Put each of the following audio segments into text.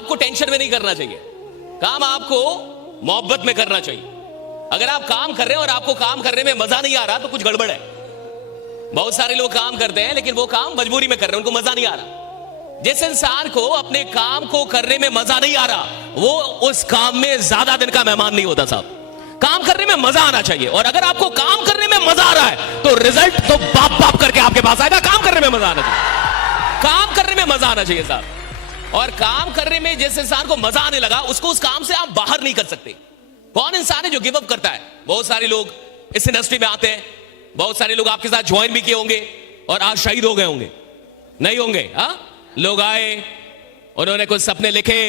आपको टेंशन में नहीं करना चाहिए, काम आपको मोहब्बत में करना चाहिए। अगर आप काम कर रहे हैं और आपको काम करने में मजा नहीं आ रहा तो कुछ गड़बड़ है। बहुत सारे लोग काम करते हैं लेकिन वो काम मजबूरी में कर रहे हैं, उनको मजा नहीं आ रहा। जिस इंसान को अपने काम को करने में मजा नहीं आ रहा वो उस काम में ज्यादा दिन का मेहमान नहीं होता साहब। काम करने में मजा आना चाहिए, और अगर आपको काम करने में मजा आ रहा है तो रिजल्ट तो बाप बाप करके आपके पास आएगा। काम करने में मजा आना चाहिए, काम करने में मजा आना चाहिए साहब। और काम करने में जिस इंसान को मजा आने लगा उसको उस काम से आप बाहर नहीं कर सकते। कौन इंसान है जो गिव अप करता है? बहुत सारे लोग इस इंडस्ट्री में आते हैं, बहुत सारे लोग आपके साथ ज्वाइन भी किए होंगे और आज शहीद हो गए होंगे, नहीं होंगे? हाँ, लोग आए, उन्होंने कुछ सपने लिखे,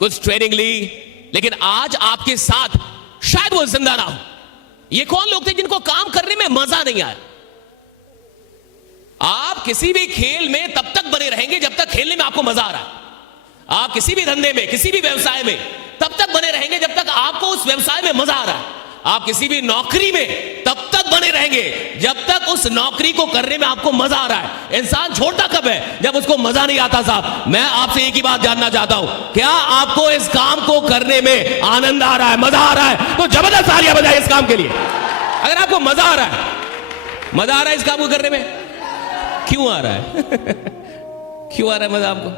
कुछ ट्रेनिंग ली, लेकिन आज आपके साथ शायद वो जिंदा ना हो। ये कौन लोग थे जिनको काम करने में मजा नहीं आया? आप किसी भी खेल में तब तक बने रहेंगे जब तक खेलने में आपको मजा आ रहा है। आप किसी भी धंधे में, किसी भी व्यवसाय में तब तक बने रहेंगे जब तक आपको उस व्यवसाय में मजा आ रहा है। आप किसी भी नौकरी में तब तक बने रहेंगे जब तक उस नौकरी को करने में आपको मजा आ रहा है। इंसान छोड़ता कब है? जब उसको मजा नहीं आता साहब। मैं आपसे एक ही बात जानना चाहता हूं, क्या आपको इस काम को करने में आनंद आ रहा है, मजा आ रहा है? तो जबरदस्त तालियां बजाइए इस काम के लिए। अगर आपको मजा आ रहा है, मजा आ रहा है इस काम को करने में, क्यों आ रहा है? क्यों आ रहा है मजा आपको?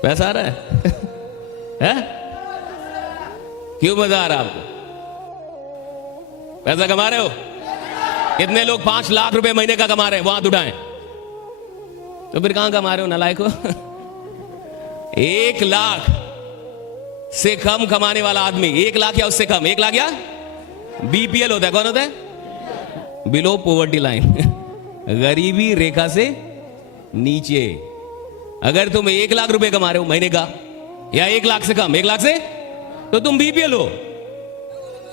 पैसा आ रहा है? क्यों मजा आ रहा है आपको? पैसा कमा रहे हो? कितने लोग 5 लाख रुपए महीने का कमा रहे हैं? वहां उठाएं। तो फिर कहां कमा रहे हो नालायक हो? 1 लाख से कम कमाने वाला आदमी, 1 लाख या उससे कम, 1 लाख या बीपीएल होता है। कौन होता है? बिलो पॉवर्टी लाइन, गरीबी रेखा से नीचे। अगर तुम 1 लाख रुपए कमा रहे हो महीने का या 1 लाख से कम, 1 लाख से, तो तुम बीपीएल हो,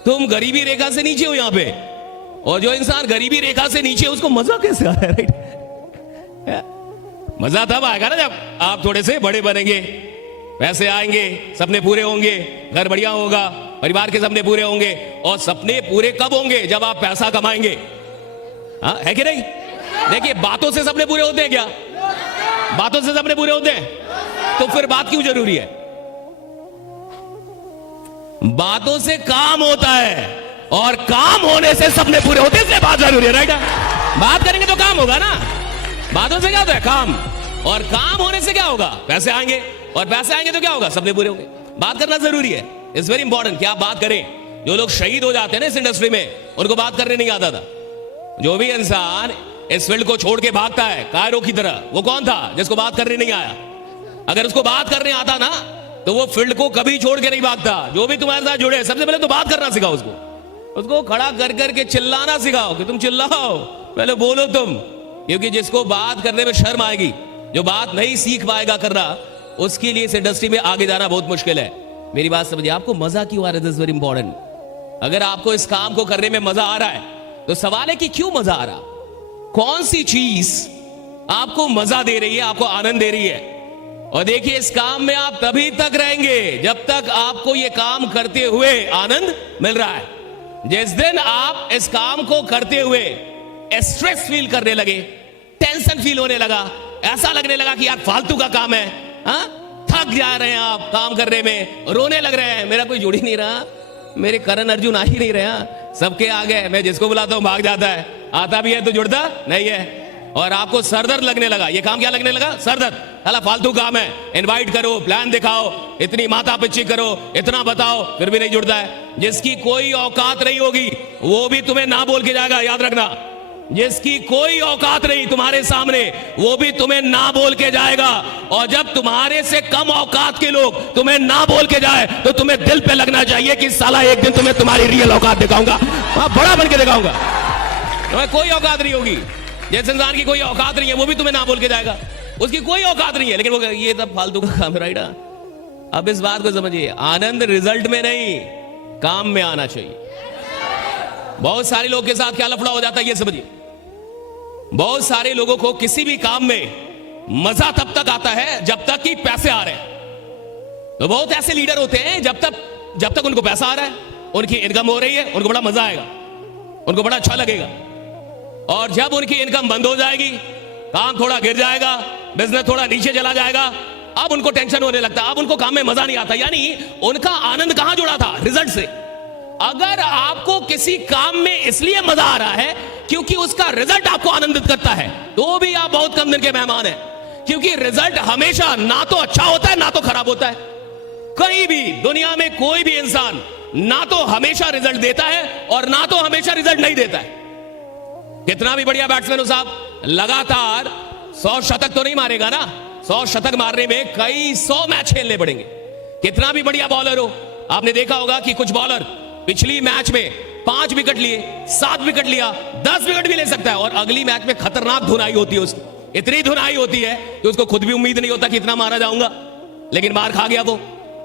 तुम गरीबी रेखा से नीचे हो यहां पे। और जो इंसान गरीबी रेखा से नीचे उसको मजा कैसे आ रहा है? राइट, मजा तब आएगा ना जब आप थोड़े से बड़े बनेंगे, पैसे आएंगे, सपने पूरे होंगे, घर बढ़िया होगा, परिवार के सपने पूरे होंगे। और सपने पूरे कब होंगे? जब आप पैसा कमाएंगे। हाँ, है कि नहीं? देखिए, बातों से सपने पूरे होते हैं क्या? बातों से सपने पूरे होते हैं? तो फिर बात क्यों जरूरी है? बातों से काम होता है और काम होने से सपने पूरे होते हैं, इसलिए बात जरूरी है। राइट, बात करेंगे तो काम होगा ना। बातों से क्या होता है? काम। और काम होने से क्या होगा? पैसे आएंगे, और पैसे आएंगे तो क्या होगा? सपने पूरे होंगे। बात करना जरूरी है, इट्स वेरी इंपॉर्टेंट कि आप बात करें। जो लोग शहीद हो जाते हैं ना इस इंडस्ट्री में, उनको बात करने नहीं आता था। जो भी इंसान इस फील्ड को छोड़ के भागता है कायरो की तरह, वो कौन था? जिसको बात करने नहीं आया। अगर उसको बात करने आता ना तो वो फील्ड को कभी छोड़ के नहीं भागता। जो भी तुम्हारे साथ जुड़े, सबसे पहले तो बात करना सिखाओ उसको खड़ा कर करके चिल्लाना सिखाओ कि तुम चिल्लाओ, पहले बोलो तुम। क्योंकि जिसको बात करने में शर्म आएगी, जो बात नहीं सीख पाएगा करना, उसके लिए इस इंडस्ट्री में आगे जाना बहुत मुश्किल है। मेरी बात समझिए, आपको मजा क्यों आ रहा है? This is very important. अगर आपको इस काम को करने में मजा आ रहा है तो सवाल है कि क्यों मजा आ रहा? कौन सी चीज आपको मजा दे रही है, आपको आनंद दे रही है? और देखिए, इस काम में आप तभी तक रहेंगे जब तक आपको यह काम करते हुए आनंद मिल रहा है। जिस दिन आप इस काम को करते हुए स्ट्रेस फील करने लगे, टेंशन फील होने लगा, ऐसा लगने लगा कि यार फालतू का काम है, हाँ, थक जा रहे हैं आप काम करने में, रोने लग रहे हैं, मेरा कोई जुड़ ही नहीं रहा, मेरे करण अर्जुन आ ही नहीं रहे, सबके आगे मैं जिसको बुलाता हूं भाग जाता है, आता भी है तो जुड़ता नहीं है। और आपको सरदर्द लगने लगा। ये काम क्या लगने लगा? सरदर्द। साला फालतू काम है, इनवाइट करो, प्लान दिखाओ, इतनी माथा पिच्ची करो, इतना बताओ, फिर भी नहीं जुड़ता है। जिसकी कोई औकात नहीं होगी वो भी तुम्हें ना बोल के जाएगा, याद रखना। जिसकी कोई औकात नहीं तुम्हारे सामने, वो भी तुम्हें ना बोल के जाएगा। और जब तुम्हारे से कम औकात के लोग तुम्हें ना बोल के जाए तो तुम्हें दिल पे लगना चाहिए कि साला एक दिन तुम्हें तुम्हारी रियल औकात दिखाऊंगा, बड़ा बन के दिखाऊंगा। तुम्हें कोई औकात नहीं होगी। जिस इंसान की कोई औकात नहीं है वो भी तुम्हें ना बोल के जाएगा, उसकी कोई औकात नहीं है, लेकिन वो ये सब फालतू का काम है। राइट, अब इस बात को समझिए, आनंद रिजल्ट में नहीं, काम में आना चाहिए। बहुत सारे लोग के साथ क्या लफड़ा हो जाता है ये समझिए। बहुत सारे लोगों को किसी भी काम में मजा तब तक आता है जब तक कि पैसे आ रहे हैं। तो बहुत ऐसे लीडर होते हैं जब तक उनको पैसा आ रहा है, उनकी इनकम हो रही है, उनको बड़ा मजा आएगा, उनको बड़ा अच्छा लगेगा। और जब उनकी इनकम बंद हो जाएगी, काम थोड़ा गिर जाएगा, बिजनेस थोड़ा नीचे चला जाएगा, अब उनको टेंशन होने लगता, अब उनको काम में मजा नहीं आता। यानी उनका आनंद कहां जुड़ा था? रिजल्ट से। अगर आपको किसी काम में इसलिए मजा आ रहा है क्योंकि उसका रिजल्ट आपको आनंदित करता है, तो भी आप बहुत कम दिन के मेहमान हैं, क्योंकि रिजल्ट हमेशा ना तो अच्छा होता है ना तो खराब होता है। कहीं भी दुनिया में कोई भी इंसान ना तो हमेशा रिजल्ट देता है और ना तो हमेशा रिजल्ट नहीं देता है। कितना भी बढ़िया बैट्समैन हो साहब, लगातार 100 शतक तो नहीं मारेगा ना। 100 शतक मारने में कई 100 मैच खेलने पड़ेंगे। कितना भी बढ़िया बॉलर हो, आपने देखा होगा कि कुछ बॉलर पिछली मैच में 5 विकेट लिए, 7 विकेट लिया, 10 विकेट भी ले सकता है, और अगली मैच में खतरनाक धुनाई होती है उसकी। इतनी धुनाई होती है कि उसको खुद भी उम्मीद नहीं होता कि इतना मारा जाऊंगा, लेकिन मार खा गया वो।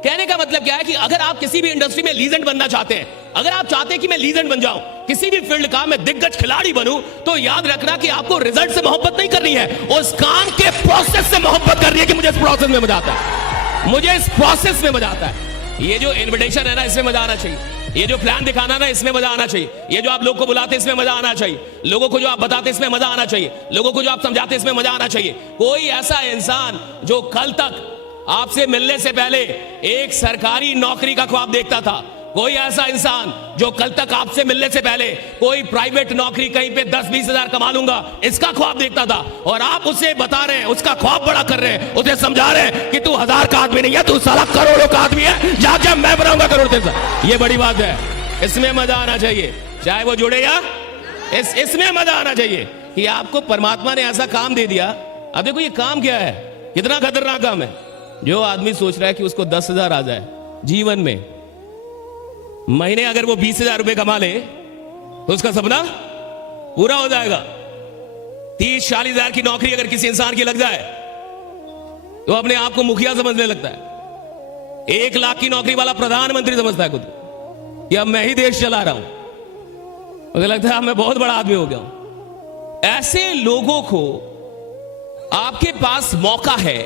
कहने का मतलब क्या है कि अगर आप किसी भी इंडस्ट्री में लीजेंड बनना चाहते हैं, अगर आप चाहते हैं कि मैं लीजेंड बन जाऊं, किसी भी फील्ड का मैं दिग्गज खिलाड़ी बनूं, तो याद रखना कि आपको रिजल्ट से मोहब्बत नहीं करनी है, उस काम के प्रोसेस से मोहब्बत करनी है कि मुझे इस प्रोसेस में मजा आता है, मुझे इस प्रोसेस में मजा आता है। ये जो इन्विटेशन है ना, इसमें मजा आना चाहिए। ये जो प्लान दिखाना ना, इसमें मजा आना चाहिए। ये जो आप लोग को बुलाते इसमें मजा आना चाहिए। लोगों को जो आप बताते इसमें मजा आना चाहिए। लोगों को जो आप समझाते इसमें मजा आना चाहिए। कोई ऐसा इंसान जो कल तक आपसे मिलने से पहले एक सरकारी नौकरी का ख्वाब देखता था, कोई ऐसा इंसान जो कल तक आपसे मिलने से पहले कोई प्राइवेट नौकरी कहीं पे 10-20 हजार कमा लूंगा इसका ख्वाब देखता था, और आप उसे बता रहे हैं, उसका ख्वाब बड़ा कर रहे हैं, उसे समझा रहे हैं कि तू 1000 का आदमी नहीं है, तू साला करोड़ों का आदमी है, जा मैं बनाऊंगा करोड़ तेरे साथ। ये बड़ी बात है, इसमें मजा आना चाहिए, चाहे वो जुड़े या इसमें मजा आना चाहिए कि आपको परमात्मा ने ऐसा काम दे दिया। अब देखो ये काम क्या है, कितना खतरनाक काम है। जो आदमी सोच रहा है कि उसको 10,000 आ जाए जीवन में, महीने अगर वो 20,000 रुपए कमा ले तो उसका सपना पूरा हो जाएगा। 30-40 हजार की नौकरी अगर किसी इंसान की लग जाए तो अपने आप को मुखिया समझने लगता है। 1 लाख की नौकरी वाला प्रधानमंत्री समझता है खुद कि अब मैं ही देश चला रहा हूं। मुझे लगता है मैं बहुत बड़ा आदमी हो गया हूं। ऐसे लोगों को आपके पास मौका है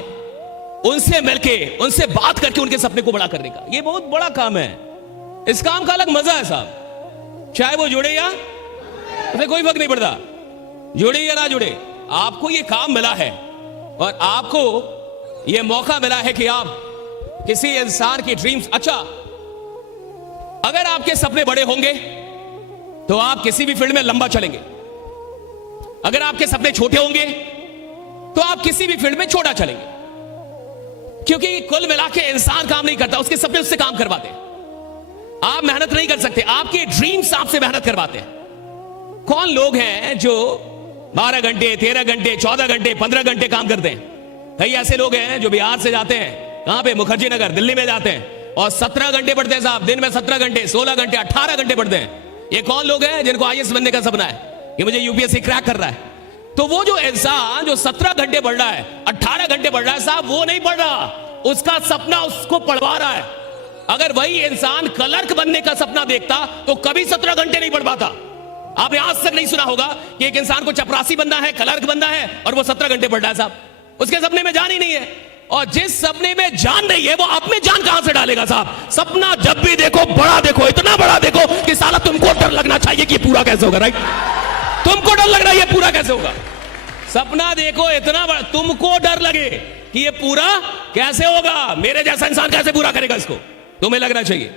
उनसे मिलके, उनसे बात करके उनके सपने को बड़ा करने का। ये बहुत बड़ा काम है, इस काम का अलग मजा है साहब। चाहे वो जुड़े या उसे कोई फर्क नहीं पड़ता, जुड़े या ना जुड़े, आपको ये काम मिला है और आपको ये मौका मिला है कि आप किसी इंसान की ड्रीम्स, अच्छा अगर आपके सपने बड़े होंगे तो आप किसी भी फील्ड में लंबा चलेंगे। अगर आपके सपने छोटे होंगे तो आप किसी भी फील्ड में छोटा चलेंगे, क्योंकि कुल मिला के इंसान काम नहीं करता, उसके सपने उससे काम करवाते हैं। आप मेहनत नहीं कर सकते, आपके ड्रीम्स आपसे मेहनत करवाते हैं। कौन लोग हैं जो 12 घंटे, 13 घंटे, 14 घंटे, 15 घंटे काम करते हैं? कई ऐसे लोग हैं जो बिहार से जाते हैं, कहां पे, मुखर्जी नगर, दिल्ली में जाते हैं और 17 घंटे पढ़ते हैं साहब, दिन में 17 घंटे, 16 घंटे, 18 घंटे पढ़ते हैं। ये कौन लोग हैं जिनको IAS बनने का सपना है कि मुझे UPSC क्रैक कर रहा है? तो वो जो इंसान जो 17 घंटे पढ़ रहा है, 18 घंटे पढ़ रहा है साहब, वो नहीं पढ़ रहा, उसका सपना उसको पढ़वा रहा है। अगर वही इंसान क्लर्क बनने का सपना देखता तो कभी 17 घंटे नहीं पढ़ पाता। आपने आज तक नहीं सुना होगा कि एक इंसान को चपरासी बनना है, क्लर्क बनना है और वो 17 घंटे पढ़ रहा है साहब, उसके सपने में जान ही नहीं है। और जिस सपने में जान नहीं है वो आप में जान कहां से डालेगा साहब? सपना जब भी देखो बड़ा देखो, इतना बड़ा देखो कि साला तुमको डर लगना चाहिए कि पूरा कैसे होगा। राइट, तुमको डर लग रहा है ये पूरा कैसे होगा। सपना देखो इतना बड़ा, तुमको डर लगे कि ये पूरा कैसे होगा, मेरे जैसा इंसान कैसे पूरा करेगा इसको, तुम्हें लगना चाहिए।